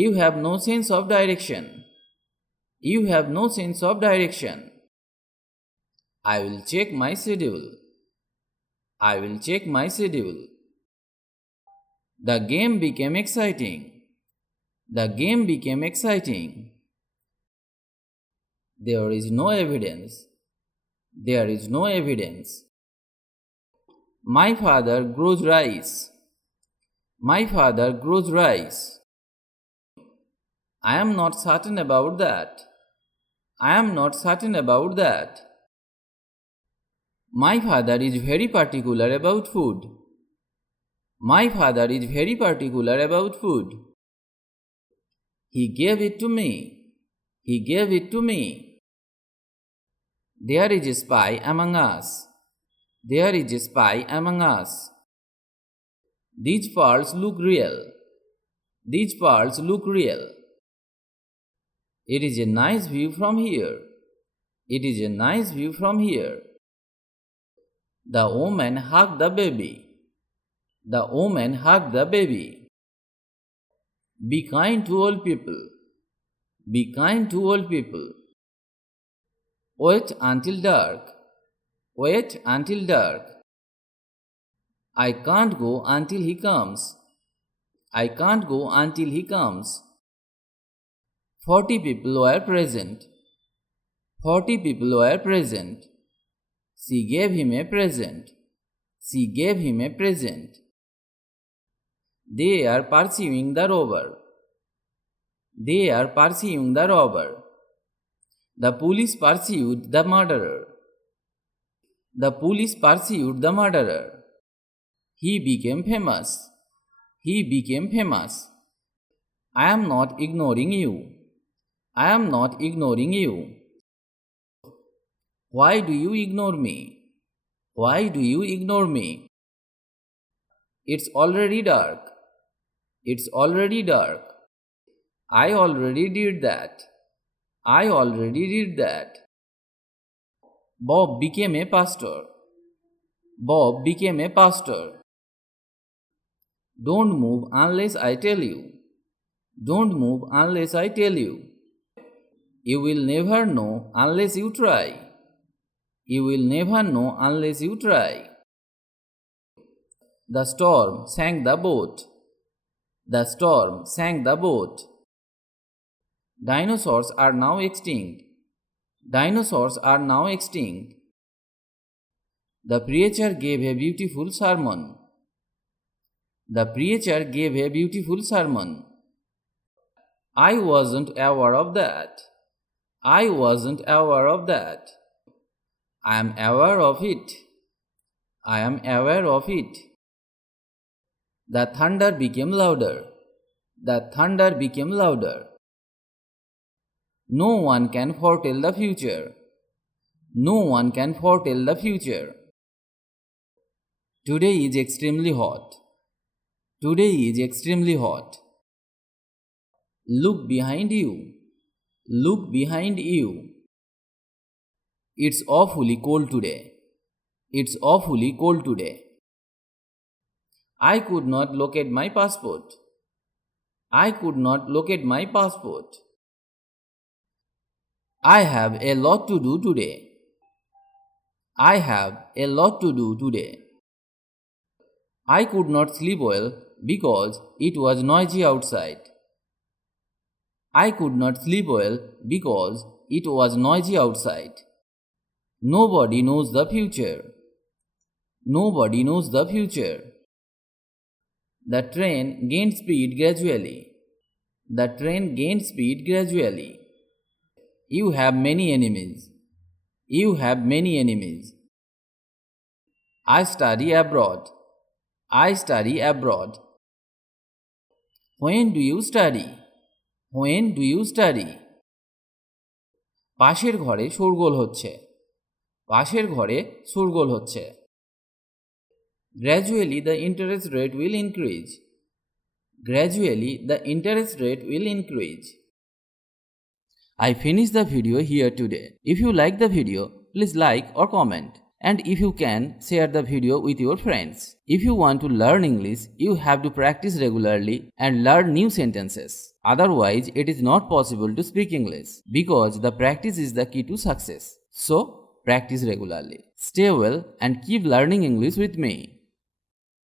You have no sense of direction. You have no sense of direction. I will check my schedule. I will check my schedule. The game became exciting. The game became exciting. There is no evidence. There is no evidence. My father grows rice. My father grows rice. I am not certain about that. I am not certain about that. My father is very particular about food. My father is very particular about food. He gave it to me. He gave it to me. There is a spy among us. There is a spy among us. These pearls look real. These pearls look real. It is a nice view from here. It is a nice view from here. The woman hugged the baby. The woman hugged the baby. Be kind to old people. Be kind to old people. Wait until dark. Wait until dark. I can't go until he comes. I can't go until he comes. 40 people were present. 40 people were present. She gave him a present. She gave him a present. They are pursuing the robber. They are pursuing the robber. The police pursued the murderer. The police pursued the murderer. He became famous. He became famous. I am not ignoring you. I am not ignoring you. Why do you ignore me? Why do you ignore me? It's already dark. It's already dark. I already did that. I already did that. Bob became a pastor. Bob became a pastor. Don't move unless I tell you. Don't move unless I tell you. You will never know unless you try. You will never know unless you try. The storm sank the boat. The storm sank the boat. Dinosaurs are now extinct. Dinosaurs are now extinct. The preacher gave a beautiful sermon. The preacher gave a beautiful sermon. I wasn't aware of that. I wasn't aware of that. I am aware of it. I am aware of it. The thunder became louder. The thunder became louder. No one can foretell the future. No one can foretell the future. Today is extremely hot. Today is extremely hot. Look behind you. Look behind you. It's awfully cold today. It's awfully cold today. I could not locate my passport. I could not locate my passport. I have a lot to do today. I have a lot to do today. I could not sleep well because it was noisy outside. I could not sleep well because it was noisy outside. Nobody knows the future. Nobody knows the future. The train gained speed gradually. The train gained speed gradually. You have many enemies. You have many enemies. I study abroad. I study abroad. When do you study? When do you study? পাশের ঘরে শোরগোল হচ্ছে। পাশের ঘরে শোরগোল হচ্ছে। Gradually the interest rate will increase. Gradually the interest rate will increase. I finished the video here today. If you like the video, please like or comment. And if you can, share the video with your friends. If you want to learn English, you have to practice regularly and learn new sentences. Otherwise, it is not possible to speak English because the practice is the key to success. So, practice regularly. Stay well and keep learning English with me.